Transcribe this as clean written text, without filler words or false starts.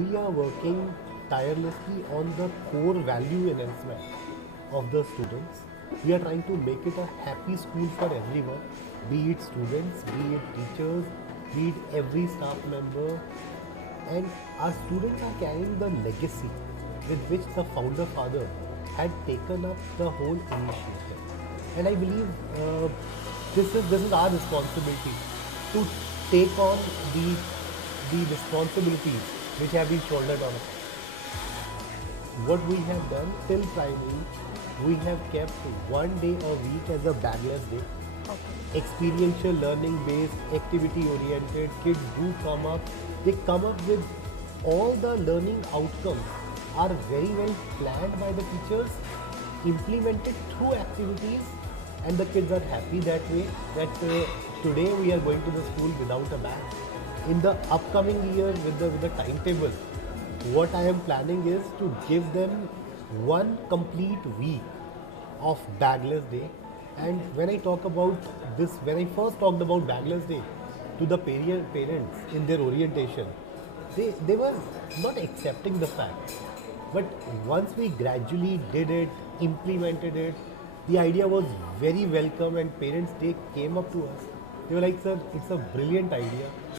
we are working tirelessly on the core value enhancement of the students. We are trying to make it a happy school for everyone, be it students, be it teachers, be it every staff member. And our students are carrying the legacy with which the founder father had taken up the whole initiative. And I believe this is our responsibility to take on the responsibilities which have been shouldered on us. What we have done till primary, we have kept one day a week as a bagless day. Experiential learning based, activity oriented. Kids do come up. They come up with all the learning outcomes are very well planned by the teachers, implemented through activities, and the kids are happy that way. That today we are going to the school without a bag. In the upcoming year with the timetable, what I am planning is to give them one complete week of bagless day. And when I talk about this, when I first talked about bagless day to the parents in their orientation, they were not accepting the fact. But once we gradually did it, implemented it, the idea was very welcome, and parents, they came up to us. They were like, sir, it's a brilliant idea.